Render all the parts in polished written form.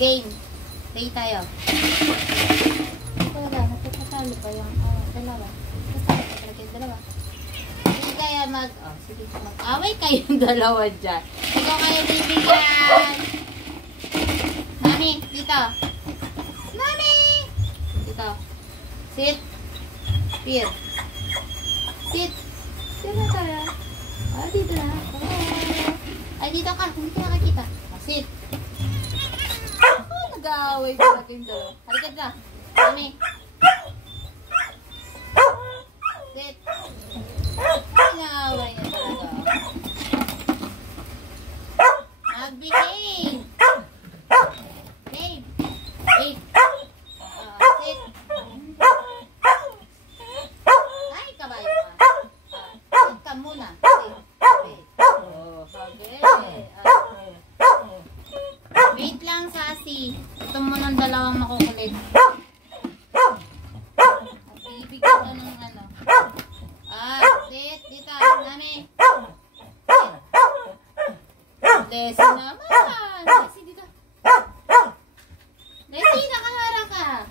Game. Play tayo. Wala, napapatalo pa yung dalawa. Basta talaga yung dalawa. Hindi kaya sige, mag-away kayong dalawa dyan. Ikaw kayo bibigyan. Mami, dito. Mami! Dito. Sit. Peer. Sit. Sit na tayo. Dito na. Ay, dito ka. Hindi ka nakakita. Sit. Nag-aaway pa natin dalawa. Halika na. Mami. Sit. Nag-aaway na talaga. Mag-behave. Babe. Babe. Sit. Ay, kabayo ka. Sit ka muna. Sit. Okay. Wait lang, Sassy. Ito mo ng dalawang makukulit. Bibigyan ka ng ano. Sit. Dito. Nami. Sit. Desi naman. Desi dito. Desi, nakaharap ka.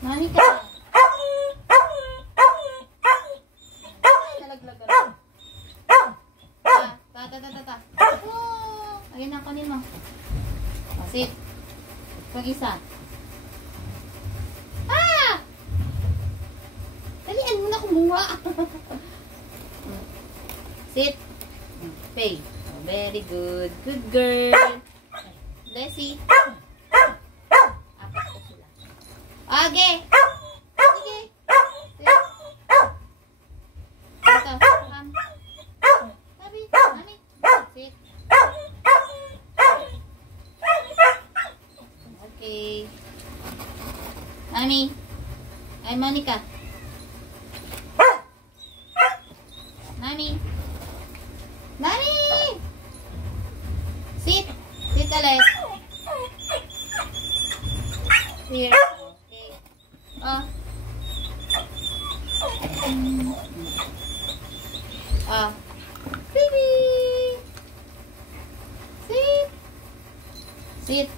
Nani ka. Nalaglag ka. Ayun ang kanin mo. Sit. Pag-isa. Dalian mo na kumuha. Sit. Pay. Very good. Good girl. Desi. Apat ko sila. Okay. Sige. Sit. Ito. Sabi. Mami. Sit. Okay. Mami. Ay, Monica. Mami. Mami! Sit. Sit ulit. Here. Okay. Baby. Sit. Sit.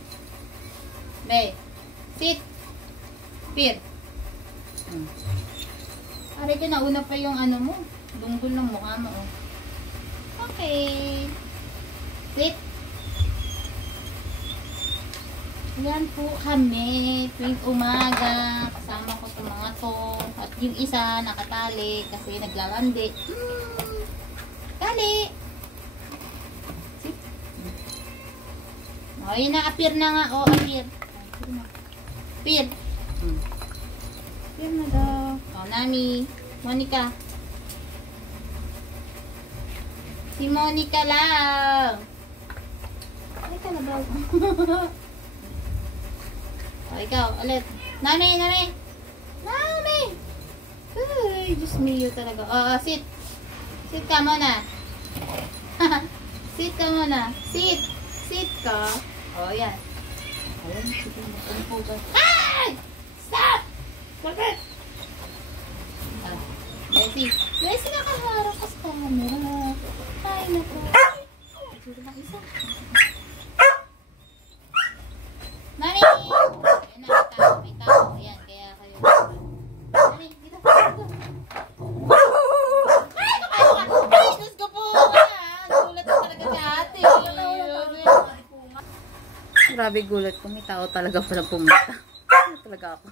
Bay. Sit. Pir. Aray ka, nauna pa yung ano mo. Dunggol ng mukha mo. Okay. Sit. Yan po kami. Tuwing umaga. Kasama ko itong mga to. At yung isa nakatali kasi naglalandi. Tali. Sit. O, yun na. Appear na nga. O, appear. Appear. Appear na daw. O, Nami. Monica. Si Monica lang. Ay, ka na ba? O, ikaw. Ulit. Nami, Nami. Nami. Ay, Diyos mio talaga. O, sit. Sit ka muna. Sit ka muna. Sit. Sit ka. O, yan. Alam, sige. Matumpo ka. Ay! Stop! Bakit? Leslie. Leslie, nakaharap ka sa camera. Ay, naku. Dito lang isa. Mami! Ayan na, may tao. Ayan, kaya kayo. Mami, dito. Ay, nakaharap ka. Ay, Diyos ko po. Gulat na talaga si ate. Grabe gulat ko. May tao talaga palang pumunta. Talaga ako.